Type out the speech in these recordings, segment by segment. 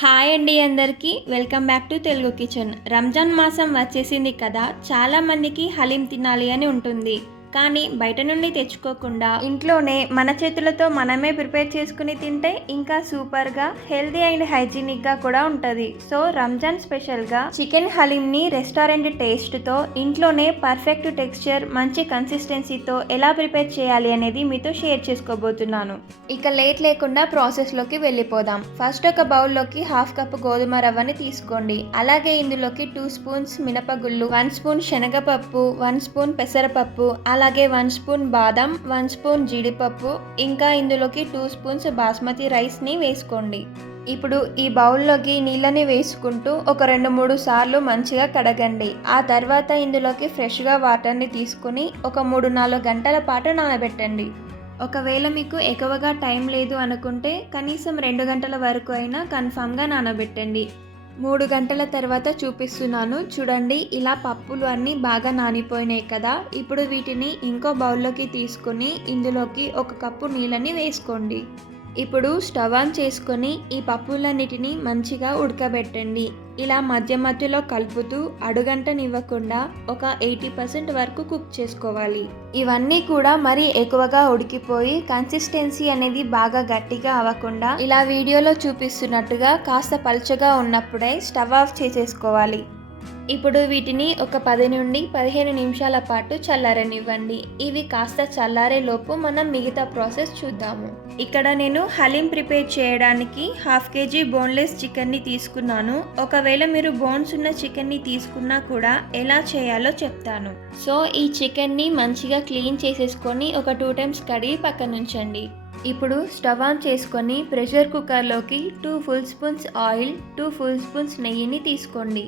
Hi అండి అందరికీ welcome back to Telugu kitchen. Ramzan మాసం వచ్చేసింది కదా, చాలా మందికి హలీం తినాలి అని ఉంటుంది. కానీ బయట నుండి తెచ్చుకోకుండా ఇంట్లోనే మన చేతులతో మనమే ప్రిపేర్ చేసుకుని తింటే ఇంకా సూపర్గా హెల్తీ అండ్ హైజీనిక్గా కూడా ఉంటుంది. సో రంజాన్ స్పెషల్గా చికెన్ హలీంని రెస్టారెంట్ టేస్ట్తో ఇంట్లోనే పర్ఫెక్ట్ టెక్స్చర్ మంచి కన్సిస్టెన్సీతో ఎలా ప్రిపేర్ చేయాలి అనేది మీతో షేర్ చేసుకోబోతున్నాను. ఇక లేట్ లేకుండా ప్రాసెస్లోకి వెళ్ళిపోదాం. ఫస్ట్ ఒక బౌల్లోకి 1/2 కప్ గోధుమ రవ్వని తీసుకోండి. అలాగే ఇందులోకి 2 స్పూన్స్ మినపగుళ్ళు, 1 స్పూన్ శనగపప్పు, 1 స్పూన్ పెసరపప్పు, అలాగే 1 స్పూన్ బాదం, 1 స్పూన్ జీడిపప్పు, ఇంకా ఇందులోకి 2 స్పూన్స్ బాస్మతి రైస్ని వేసుకోండి. ఇప్పుడు ఈ బౌల్లోకి నీళ్ళని వేసుకుంటూ ఒక 2-3 సార్లు మంచిగా కడగండి. ఆ తర్వాత ఇందులోకి ఫ్రెష్గా వాటర్ని తీసుకుని ఒక 3-4 గంటల పాటు నానబెట్టండి. ఒకవేళ మీకు ఎక్కువగా టైం లేదు అనుకుంటే కనీసం 2 గంటల వరకు అయినా కన్ఫామ్గా నానబెట్టండి. 3 గంటల తర్వాత చూపిస్తున్నాను చూడండి. ఇలా పప్పులు అన్నీ బాగా నానిపోయినాయి కదా. ఇప్పుడు వీటిని ఇంకో బౌల్లోకి తీసుకొని ఇందులోకి 1 కప్పు నీళ్ళని వేసుకోండి. ఇప్పుడు స్టవ్ ఆన్ చేసుకొని ఈ పప్పులన్నిటిని మంచిగా ఉడకబెట్టండి. ఇలా మధ్య మధ్యలో కలుపుతూ అడుగంటనివ్వకుండా ఒక 80% వరకు కుక్ చేసుకోవాలి. ఇవన్నీ కూడా మరీ ఎక్కువగా ఉడికిపోయి కన్సిస్టెన్సీ అనేది బాగా గట్టిగా అవ్వకుండా ఇలా వీడియోలో చూపిస్తున్నట్టుగా కాస్త పలుచగా ఉన్నప్పుడే స్టవ్ ఆఫ్ చేసేసుకోవాలి. ఇప్పుడు వీటిని ఒక 10 నుండి 15 నిమిషాల పాటు చల్లారనివ్వండి. ఇవి కాస్త చల్లారే లోపు మనం మిగతా ప్రాసెస్ చూద్దాము. ఇక్కడ నేను హలీం ప్రిపేర్ చేయడానికి 1/2 kg బోన్లెస్ చికెన్ని తీసుకున్నాను. ఒకవేళ మీరు బోన్స్ ఉన్న చికెన్ని తీసుకున్నా కూడా ఎలా చేయాలో చెప్తాను. సో ఈ చికెన్ని మంచిగా క్లీన్ చేసేసుకొని ఒక 2 times కడిగి పక్కన ఉంచండి. ఇప్పుడు స్టవ్ ఆన్ చేసుకొని ప్రెషర్ కుక్కర్లోకి 2 full spoons oil, 2 full spoons నెయ్యిని తీసుకోండి.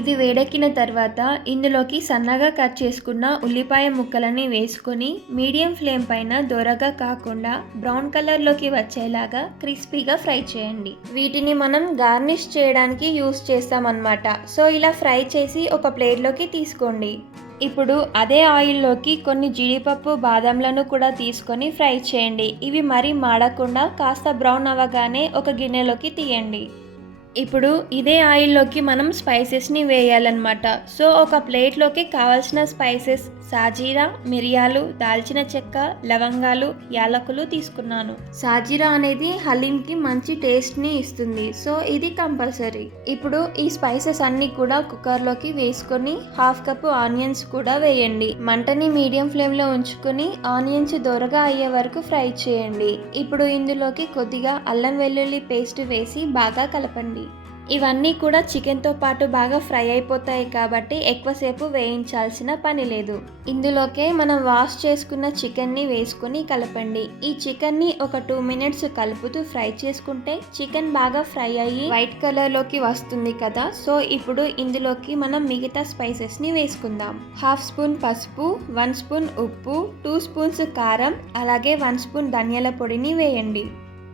ఇది వేడెక్కిన తర్వాత ఇందులోకి సన్నగా కట్ చేసుకున్న ఉల్లిపాయ ముక్కలని వేసుకొని మీడియం ఫ్లేమ్ పైన దోరగా కాకుండా బ్రౌన్ కలర్లోకి వచ్చేలాగా క్రిస్పీగా ఫ్రై చేయండి. వీటిని మనం గార్నిష్ చేయడానికి యూస్ చేస్తామన్నమాట. సో ఇలా ఫ్రై చేసి ఒక ప్లేట్లోకి తీసుకోండి. ఇప్పుడు అదే ఆయిల్లోకి కొన్ని జీడిపప్పు, బాదంలను కూడా తీసుకొని ఫ్రై చేయండి. ఇవి మరీ మాడకుండా కాస్త బ్రౌన్ అవ్వగానే ఒక గిన్నెలోకి తీయండి. ఇప్పుడు ఇదే ఆయిల్లోకి మనం స్పైసెస్ని వేయాలన్నమాట. సో ఒక ప్లేట్లోకి కావాల్సిన స్పైసెస్ సాజీరా, మిరియాలు, దాల్చిన చెక్క, లవంగాలు, యాలకులు తీసుకున్నాను. సాజీరా అనేది హలీంకి మంచి టేస్ట్ని ఇస్తుంది. సో ఇది కంపల్సరీ. ఇప్పుడు ఈ స్పైసెస్ అన్నీ కూడా కుక్కర్లోకి వేసుకొని 1/2 కప్ ఆనియన్స్ కూడా వేయండి. మంటని మీడియం ఫ్లేమ్లో ఉంచుకొని ఆనియన్స్ దోరగా అయ్యే వరకు ఫ్రై చేయండి. ఇప్పుడు ఇందులోకి కొద్దిగా అల్లం వెల్లుల్లి పేస్ట్ వేసి బాగా కలపండి. ఇవన్నీ కూడా చికెన్తో పాటు బాగా ఫ్రై అయిపోతాయి కాబట్టి ఎక్కువసేపు వేయించాల్సిన పని లేదు. ఇందులోకే మనం వాష్ చేసుకున్న చికెన్ని వేసుకొని కలపండి. ఈ చికెన్ని ఒక 2 minutes కలుపుతూ ఫ్రై చేసుకుంటే చికెన్ బాగా ఫ్రై అయ్యి వైట్ కలర్లోకి వస్తుంది కదా. సో ఇప్పుడు ఇందులోకి మనం మిగతా స్పైసెస్ని వేసుకుందాం. 1/2 స్పూన్ పసుపు, 1 స్పూన్ ఉప్పు, 2 స్పూన్స్ కారం, అలాగే 1 స్పూన్ ధనియాల పొడిని వేయండి.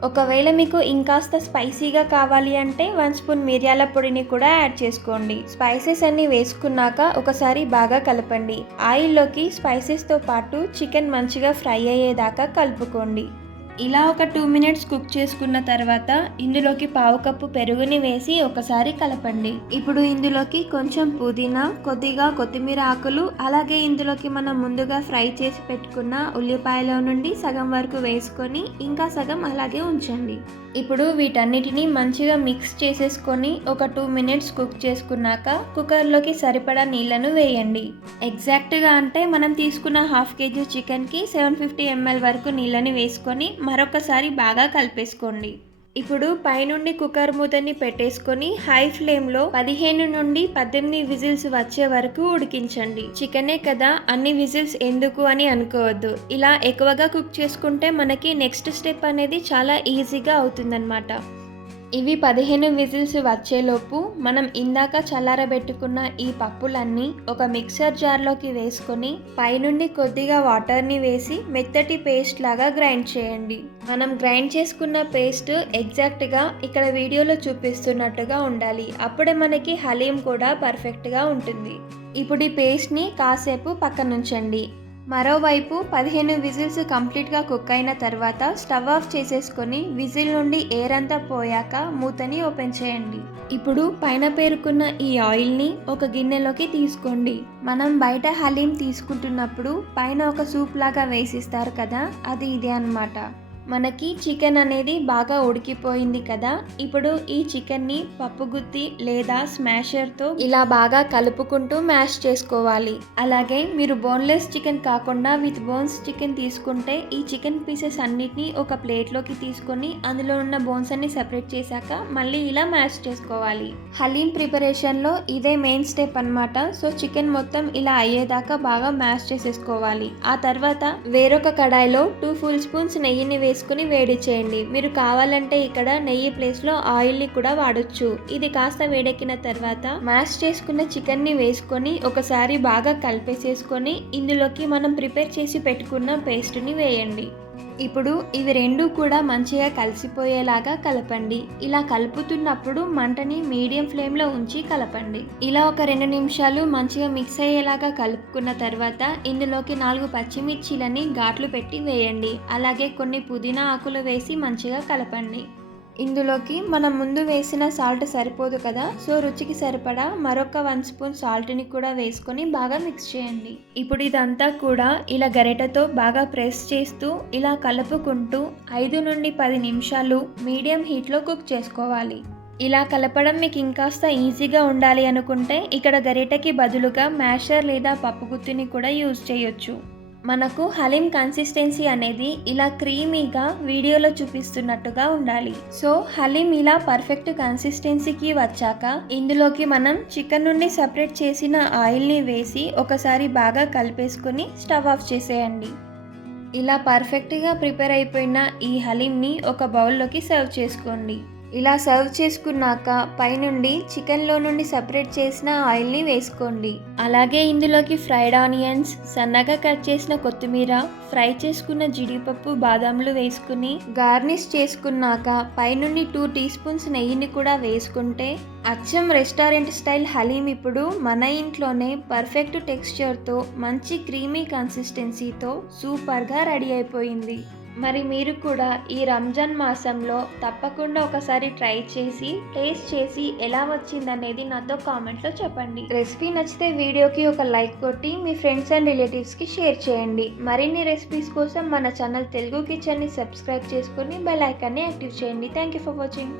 ఒకవేళ మీకు ఇంకాస్త స్పైసీగా కావాలి అంటే 1 స్పూన్ మిరియాల పొడిని కూడా యాడ్ చేసుకోండి. స్పైసెస్ అన్ని వేసుకున్నాక ఒకసారి బాగా కలపండి. ఆయిల్లోకి స్పైసెస్తో పాటు చికెన్ మంచిగా ఫ్రై అయ్యేదాకా కలుపుకోండి. ఇలా ఒక 2 minutes కుక్ చేసుకున్న తర్వాత ఇందులోకి 1/2 కప్పు పెరుగుని వేసి ఒకసారి కలపండి. ఇప్పుడు ఇందులోకి కొంచెం పుదీనా, కొద్దిగా కొత్తిమీర ఆకులు, అలాగే ఇందులోకి మనం ముందుగా ఫ్రై చేసి పెట్టుకున్న ఉల్లిపాయలో నుండి సగం వరకు వేసుకొని ఇంకా సగం అలాగే ఉంచండి. ఇప్పుడు వీటన్నిటిని మంచిగా మిక్స్ చేసేసుకొని ఒక 2 minutes కుక్ చేసుకున్నాక కుక్కర్లోకి సరిపడా నీళ్లను వేయండి. ఎగ్జాక్ట్గా అంటే మనం తీసుకున్న 1/2 kg చికెన్కి 750 ml వరకు నీళ్ళని వేసుకొని మరొకసారి బాగా కలిపేసుకోండి. ఇప్పుడు పైనుండి కుక్కర్ మూతని పెట్టేసుకొని హై ఫ్లేమ్లో 15 నుండి 18 విజిల్స్ వచ్చే వరకు ఉడికించండి. చికెనే కదా అన్ని విజిల్స్ ఎందుకు అని అనుకోవద్దు. ఇలా ఎక్కువగా కుక్ చేసుకుంటే మనకి నెక్స్ట్ స్టెప్ అనేది చాలా ఈజీగా అవుతుందన్నమాట. ఇవి 15 విజిల్స్ వచ్చేలోపు మనం ఇందాక చల్లారబెట్టుకున్న ఈ పప్పులన్నీ ఒక మిక్సర్ జార్లోకి వేసుకొని పైనుండి కొద్దిగా వాటర్ని వేసి మెత్తటి పేస్ట్ లాగా గ్రైండ్ చేయండి. మనం గ్రైండ్ చేసుకున్న పేస్ట్ ఎగ్జాక్ట్గా ఇక్కడ వీడియోలో చూపిస్తున్నట్టుగా ఉండాలి. అప్పుడే మనకి హలీం కూడా పర్ఫెక్ట్గా ఉంటుంది. ఇప్పుడు ఈ పేస్ట్ని కాసేపు పక్కనుంచండి. మరోవైపు 15 విజిల్స్ కంప్లీట్గా కుక్ అయిన తర్వాత స్టవ్ ఆఫ్ చేసేసుకొని విజిల్ నుండి ఎయిర్ అంతా పోయాక మూతని ఓపెన్ చేయండి. ఇప్పుడు పైన పేరుకున్న ఈ ఆయిల్ని ఒక గిన్నెలోకి తీసుకోండి. మనం బయట హలీం తీసుకుంటున్నప్పుడు పైన ఒక సూప్ లాగా వేసిస్తారు కదా, అది ఇదే అన్నమాట. మనకి చికెన్ అనేది బాగా ఉడికిపోయింది కదా, ఇప్పుడు ఈ చికెన్ని పప్పుగుత్తి లేదా స్మాషర్తో ఇలా బాగా కలుపుకుంటూ మ్యాష్ చేసుకోవాలి. అలాగే మీరు బోన్లెస్ చికెన్ కాకుండా విత్ బోన్స్ చికెన్ తీసుకుంటే ఈ చికెన్ పీసెస్ అన్నిటినీ ఒక ప్లేట్లోకి తీసుకొని అందులో ఉన్న బోన్స్ అన్ని సెపరేట్ చేశాక మళ్ళీ ఇలా మ్యాష్ చేసుకోవాలి. హలీం ప్రిపరేషన్లో ఇదే మెయిన్ స్టెప్ అన్నమాట. సో చికెన్ మొత్తం ఇలా అయ్యేదాకా బాగా మ్యాష్ చేసేసుకోవాలి. ఆ తర్వాత వేరొక కడాయిలో 2 full spoons నెయ్యిని వేసుకుని వేడి చేయండి. మీరు కావాలంటే ఇక్కడ నెయ్యి ప్లేస్లో ఆయిల్ని కూడా వాడొచ్చు. ఇది కాస్త వేడెక్కిన తర్వాత మ్యాష్ చేసుకున్న చికెన్ని వేసుకొని ఒకసారి బాగా కలిపేసేసుకొని ఇందులోకి మనం ప్రిపేర్ చేసి పెట్టుకున్న పేస్ట్ని వేయండి. ఇప్పుడు ఇవి రెండు కూడా మంచిగా కలిసిపోయేలాగా కలపండి. ఇలా కలుపుతున్నప్పుడు మంటని మీడియం ఫ్లేమ్లో ఉంచి కలపండి. ఇలా ఒక 2 నిమిషాలు మంచిగా మిక్స్ అయ్యేలాగా కలుపుకున్న తర్వాత ఇందులోకి 4 పచ్చిమిర్చీలని ఘాట్లు పెట్టి వేయండి. అలాగే కొన్ని పుదీనా ఆకులు వేసి మంచిగా కలపండి. ఇందులోకి మనం ముందు వేసిన సాల్ట్ సరిపోదు కదా, సో రుచికి సరిపడా మరొక 1 స్పూన్ సాల్ట్ని కూడా వేసుకొని బాగా మిక్స్ చేయండి. ఇప్పుడు ఇదంతా కూడా ఇలా గరిటెతో బాగా ప్రెస్ చేస్తూ ఇలా కలుపుకుంటూ 5 నుండి 10 నిమిషాలు మీడియం హీట్లో కుక్ చేసుకోవాలి. ఇలా కలపడం మీకు ఇంకాస్త ఈజీగా ఉండాలి అనుకుంటే ఇక్కడ గరిటెకి బదులుగా మ్యాషర్ లేదా పప్పుగుత్తిని కూడా యూజ్ చేయొచ్చు. మనకు హలీం కన్సిస్టెన్సీ అనేది ఇలా క్రీమీగా వీడియోలో చూపిస్తున్నట్టుగా ఉండాలి. సో హలీం ఇలా పర్ఫెక్ట్ కన్సిస్టెన్సీకి వచ్చాక ఇందులోకి మనం చికెన్ నుండి సపరేట్ చేసిన ఆయిల్ని వేసి ఒకసారి బాగా కలిపేసుకొని స్టవ్ ఆఫ్ చేసేయండి. ఇలా పర్ఫెక్ట్గా ప్రిపేర్ అయిపోయిన ఈ హలీంని ఒక బౌల్లోకి సర్వ్ చేసుకోండి. ఇలా సర్వ్ చేసుకున్నాక పైనుండి చికెన్లో నుండి సపరేట్ చేసిన ఆయిల్ని వేసుకోండి. అలాగే ఇందులోకి ఫ్రైడ్ ఆనియన్స్, సన్నగా కట్ చేసిన కొత్తిమీర, ఫ్రై చేసుకున్న జీడిపప్పు, బాదాంలు వేసుకుని గార్నిష్ చేసుకున్నాక పైనుండి 2 టీ స్పూన్స్ నెయ్యిని కూడా వేసుకుంటే అచ్చం రెస్టారెంట్ స్టైల్ హలీం ఇప్పుడు మన ఇంట్లోనే పర్ఫెక్ట్ టెక్స్చర్తో మంచి క్రీమీ కన్సిస్టెన్సీతో సూపర్గా రెడీ అయిపోయింది. మరి మీరు కూడా ఈ రంజాన్ మాసంలో తప్పకుండా ఒకసారి ట్రై చేసి టేస్ట్ చేసి ఎలా వచ్చిందనేది నాతో కామెంట్లో చెప్పండి. రెసిపీ నచ్చితే వీడియోకి ఒక లైక్ కొట్టి మీ ఫ్రెండ్స్ అండ్ రిలేటివ్స్కి షేర్ చేయండి. మరిన్ని రెసిపీస్ కోసం మన ఛానల్ తెలుగు కిచెన్ని సబ్స్క్రైబ్ చేసుకొని బెల్ ఐకాన్ని యాక్టివ్ చేయండి. Thank you for watching.